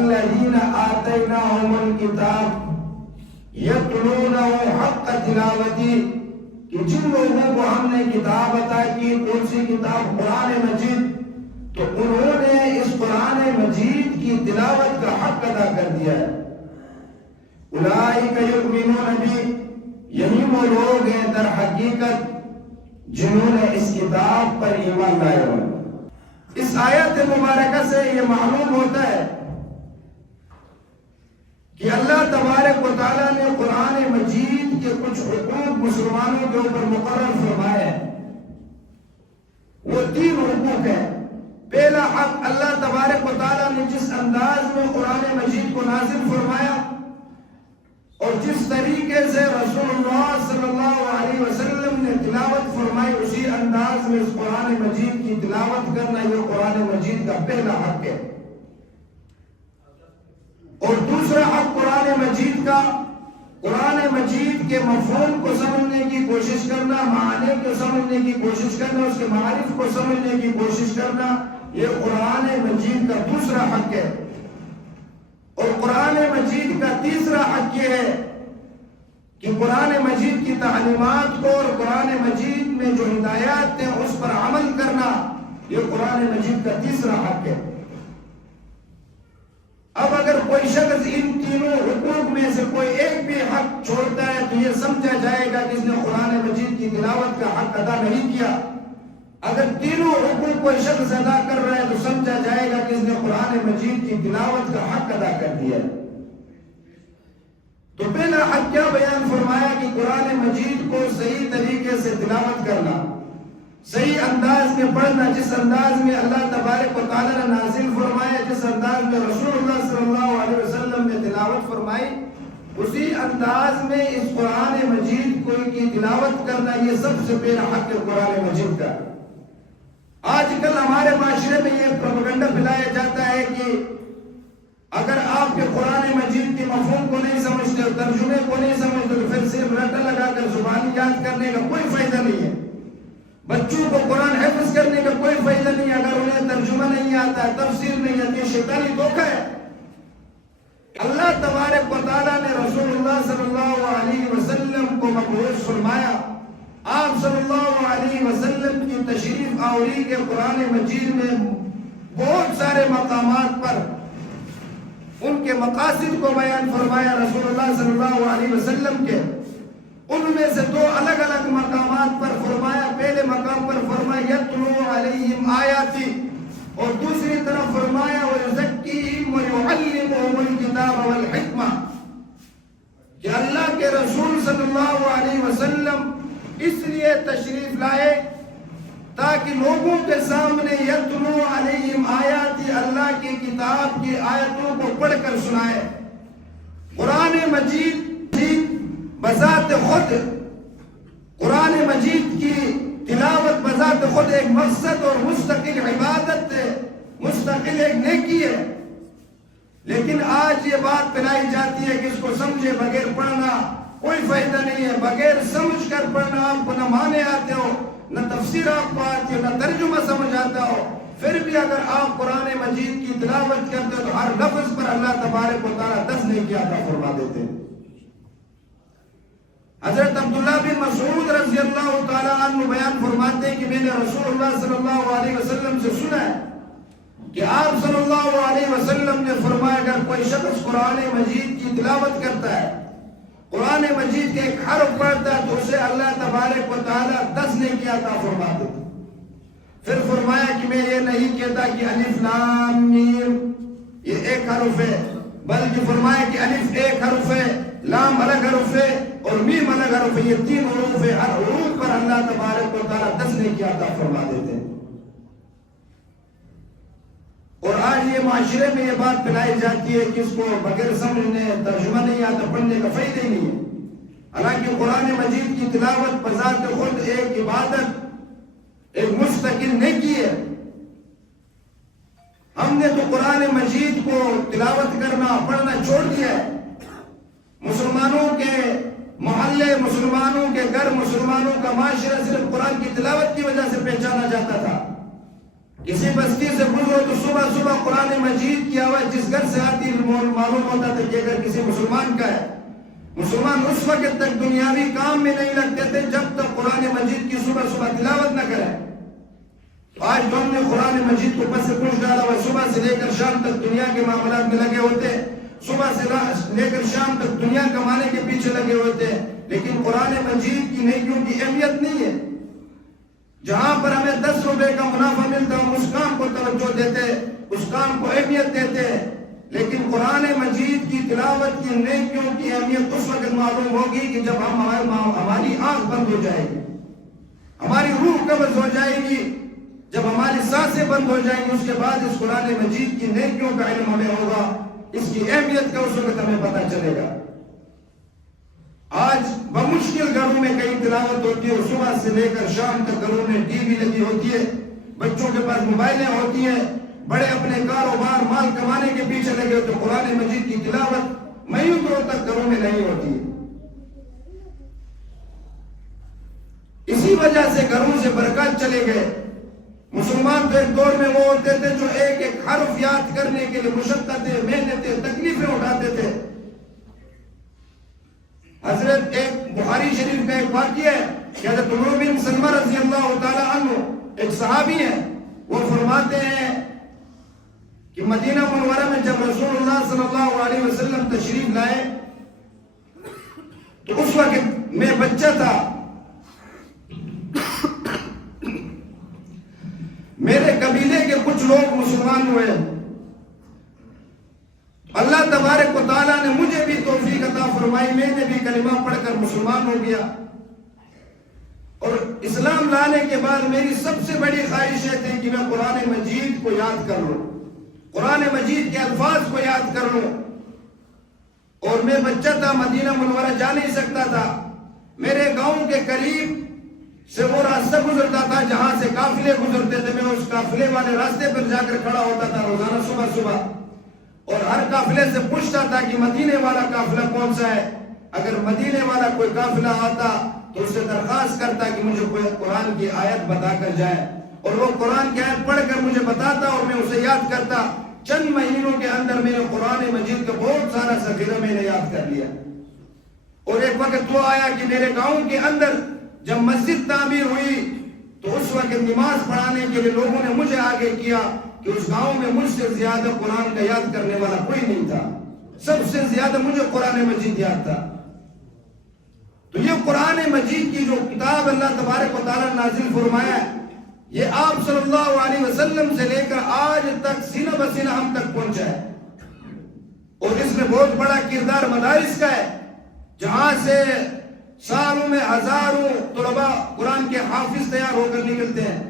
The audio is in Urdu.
الذین آتیناہم الکتاب یتلونہ حق تلاوتی، کہ جن لوگوں کو ہم نے کتاب عطا کی، کون سی کتاب؟ قرآن مجید، تو انہوں نے اس قرآن مجید کی تلاوت کا حق ادا کر دیا ہے۔ اولئک یؤمنون بہ، یہی وہ لوگ ہیں در حقیقت جنہوں نے اس کتاب پر ایمان لائے ہوئے۔ اس آیت مبارکہ سے یہ معلوم ہوتا ہے کہ اللہ تبارک و تعالیٰ نے قرآن مجید کے کچھ حقوق مسلمانوں کے اوپر مقرر فرمائے ہیں۔ وہ 3 حقوق ہیں۔ پہلا حق، اللہ تبارک و تعالیٰ نے جس انداز میں قرآن مجید کو نازل فرمایا اور جس طریقے سے رسول اللہ صلی اللہ علیہ وسلم نے تلاوت فرمائی، اسی انداز میں اس قرآن مجید کی تلاوت کرنا، یہ قرآن مجید کا پہلا حق ہے۔ اور دوسرا حق قرآن مجید کا، قرآن مجید کے مفہوم کو سمجھنے کی کوشش کرنا، معنی کو سمجھنے کی کوشش کرنا، اس کے معارف کو سمجھنے کی کوشش کرنا، یہ قرآن مجید کا دوسرا حق ہے۔ اور قرآن مجید کا تیسرا حق یہ ہے کہ قرآن مجید کی تعلیمات کو اور قرآن مجید میں جو ہدایات ہیں اس پر عمل کرنا، یہ قرآن مجید کا تیسرا حق ہے۔ اب اگر کوئی شخص ان تینوں حقوق میں سے کوئی ایک بھی حق چھوڑتا ہے تو یہ سمجھا جائے گا کہ اس نے قرآن مجید کی تلاوت کا حق ادا نہیں کیا۔ اگر تینوں حقوق کوئی شخص ادا کر رہا ہے تو سمجھا جائے گا کہ اس نے قرآن مجید کی تلاوت کا حق ادا کر دیا ہے۔ تو پہلا حق کیا بیان فرمایا کہ قرآن مجید کو صحیح طریقے سے تلاوت کرنا، صحیح انداز میں پڑھنا، جس انداز میں اللہ تبارک و تعالیٰ نے نازل فرمایا، جس انداز میں رسول اللہ صلی اللہ علیہ وسلم نے تلاوت فرمائی، اسی انداز میں اس قرآن مجید کو کی تلاوت کرنا، یہ سب سے پہلا حق ہے قرآن مجید کا۔ آج کل ہمارے معاشرے میں یہ پروپیگنڈا پھیلایا جاتا ہے کہ اگر آپ کے قرآن مجید کے مفہوم کو نہیں سمجھتے، ترجمے کو نہیں سمجھتے، تو پھر صرف رٹا لگا کر زبانی یاد کرنے کا کوئی فائدہ نہیں ہے۔ بچوں کو قرآن حفظ کرنے کا کوئی فائدہ نہیں اگر انہیں ترجمہ نہیں آتا ہے، تفسیر نہیں آتی ہے، شیطانی دھوکہ ہے۔ اللہ تبارک و تعالیٰ نے رسول اللہ صلی اللہ علیہ وسلم کو مبعوث فرمایا۔ آپ صلی اللہ علیہ وسلم کی تشریف آوری کے قرآن مجید میں بہت سارے مقامات پر ان کے مقاصد کو بیان فرمایا رسول اللہ صلی اللہ علیہ وسلم کے۔ ان میں سے 2 الگ الگ مقامات پر فرمایا۔ پہلے مقام پر فرمایا یتلو علیہم آیاتی، اور دوسری طرف فرمایا وَيُزَكِّيهِمْ وَيُعَلِّمُهُمُ الْكِتَابَ وَالْحِكْمَةَ، کہ اللہ کے رسول صلی اللہ علیہ وسلم اس لیے تشریف لائے تاکہ لوگوں کے سامنے یتلو علیہم آیاتی، اللہ کی کتاب کی آیتوں کو پڑھ کر سنائے۔ قرآن مجید بذات خود، قرآن مجید کی تلاوت بذات خود ایک مقصد اور مستقل عبادت ہے، مستقل ایک نیکی ہے، لیکن آج یہ بات پھیلائی جاتی ہے کہ اس کو سمجھے بغیر پڑھنا کوئی فائدہ نہیں ہے۔ بغیر سمجھ کر پڑھنا، آپ کو نہ معنی آتے ہو، نہ تفسیر آپ کو آتی ہو، نہ ترجمہ سمجھ آتا ہو، پھر بھی اگر آپ قرآن مجید کی تلاوت کرتے ہو تو ہر لفظ پر اللہ تبارک و تعالیٰ 10 نیکی عطا فرما دیتے ہیں۔ حضرت عبداللہ بن مسعود رضی اللہ تعالیٰ عنہ بیان فرماتے ہیں کہ میں نے رسول اللہ صلی اللہ علیہ وسلم سے سنا ہے کہ آپ صلی اللہ علیہ وسلم نے فرمایا اگر کوئی شخص قرآن مجید کی تلاوت کرتا ہے، قرآن مجید کے ایک حرف پڑھتا ہے، تو اسے اللہ تبارک و تعالیٰ 10 نیکی عطا فرما دیتے۔ پھر فرمایا کہ میں یہ نہیں کہتا کہ الف لام میم یہ ایک حرف ہے، بلکہ فرمایا کہ الف ایک حرف ہے، لام الگ حرف ہے اور میم الگ حرف ہے، یہ 3 حروف ہے، ہر حروف پر اللہ تبارک و تعالیٰ 10 نیکی عطا فرما دیتے ہیں۔ اور آج یہ معاشرے میں یہ بات پھیلائی جاتی ہے کہ اس کو بغیر سمجھنے ترجمہ نہیں آتا، پڑھنے کا فائدہ ہی نہیں ہے۔ حالانکہ قرآن مجید کی تلاوت بذات خود ایک عبادت، ایک مستقل نیکی ہے۔ ہم نے تو قرآن مجید کو تلاوت کرنا پڑھنا چھوڑ دیا ہے۔ مسلمانوں کے محلے، مسلمانوں کے گھر، مسلمانوں کا معاشرہ صرف قرآن کی تلاوت کی وجہ سے پہچانا جاتا تھا۔ کسی بستی سے گزرو تو صبح صبح قرآن مجید کی آواز جس گھر سے آتی معلوم ہوتا تھا کہ اگر کسی مسلمان کا ہے، مسلمان اس وقت تک دنیاوی کام میں نہیں لگتے تھے جب تک قرآن مجید کی صبح صبح تلاوت نہ کریں۔ تو آج تو ہم نے قرآن مجید کو پس سے پوچھ ڈالا اور صبح سے لے کر شام تک دنیا کے معاملات میں لگے ہوتے، صبح سے لے کر شام تک دنیا کمانے کے پیچھے لگے ہوتے، لیکن قرآن مجید کی نیکیوں کی اہمیت نہیں ہے۔ جہاں پر ہمیں 10 روپے کا منافع ملتا ہم اس کام کو توجہ دیتے، اس کام کو اہمیت دیتے، لیکن قرآن مجید کی تلاوت کی نیکیوں کی اہمیت اس وقت معلوم ہوگی کہ جب ہماری آنکھ بند ہو جائے گی، ہماری روح قبض ہو جائے گی، جب ہماری سانسیں بند ہو جائیں گی، اس کے بعد اس قرآن مجید کی نیکیوں کا علم ہمیں ہوگا، اس کی اہمیت کا اس وقت ہمیں پتہ چلے گا۔ آج بمشکل گھروں میں کئی تلاوت ہوتی ہے اور صبح سے لے کر شام تک گھروں میں ٹی وی لگی ہوتی ہے، بچوں کے پاس موبائلیں ہوتی ہیں، بڑے اپنے کاروبار مال کمانے کے پیچھے لگے ہوتے، قرآن مجید کی تلاوت مہینوں دور تک گھروں میں نہیں ہوتی ہے۔ اسی وجہ سے گھروں سے برکات چلے گئے۔ مسلمان تو ایک دور میں وہ ہوتے تھے جو ایک ایک حرف یاد کرنے کے لیے مشقتیں، محنتیں، تکلیفیں اٹھاتے تھے۔ حضرت ایک بخاری شریف کا ایک واقعہ ہے کہ حضرت عمر بن سلمہ رضی اللہ تعالی عنہ ایک صحابی ہیں، وہ فرماتے ہیں کہ مدینہ منورہ میں جب رسول اللہ صلی اللہ علیہ وسلم تشریف لائے تو اس وقت میں بچہ تھا، میرے قبیلے کے کچھ لوگ مسلمان ہوئے، اللہ تبارک و تعالیٰ نے مجھے بھی توفیق عطا فرمائی، میں نے بھی کلمہ پڑھ کر مسلمان ہو گیا، اور اسلام لانے کے بعد میری سب سے بڑی خواہش یہ تھی کہ میں قرآن مجید کو یاد کر لوں، قرآن مجید کے الفاظ کو یاد کر لوں، اور میں بچہ تھا، مدینہ منورہ جا نہیں سکتا تھا، میرے گاؤں کے قریب سے وہ راستہ گزرتا تھا جہاں سے قافلے گزرتے تھے، میں اس قافلے والے راستے پر جا کر کھڑا ہوتا تھا روزانہ صبح صبح، اور ہر قافلے سے پوچھتا تھا کہ مدینے والا قافلہ کون سا ہے، اگر مدینے والا کوئی قافلہ آتا تو اس سے درخواست کرتا کہ مجھے کوئی قرآن کی آیت بتا کر جائے، اور وہ قرآن کی آیت پڑھ کر مجھے بتاتا اور میں اسے یاد کرتا۔ چند مہینوں کے اندر میں نے قرآن مجید کا بہت سارا ذخیرہ میں نے یاد کر لیا، اور ایک وقت وہ آیا کہ میرے گاؤں کے اندر جب مسجد تعمیر ہوئی تو اس وقت نماز پڑھانے کے لیے لوگوں نے مجھے آگے کیا کہ اس گاؤں میں مجھ سے زیادہ قرآن کا یاد کرنے والا کوئی نہیں تھا، سب سے زیادہ مجھے قرآن مجید یاد تھا۔ تو یہ قرآن مجید کی جو کتاب اللہ تبارک و تعالیٰ نازل فرمایا ہے، یہ آپ صلی اللہ علیہ وسلم سے لے کر آج تک سینہ بسینہ ہم تک پہنچا ہے، اور اس میں بہت بڑا کردار مدارس کا ہے، جہاں سے سالوں میں ہزاروں طلباء قرآن کے حافظ تیار ہو کر نکلتے ہیں۔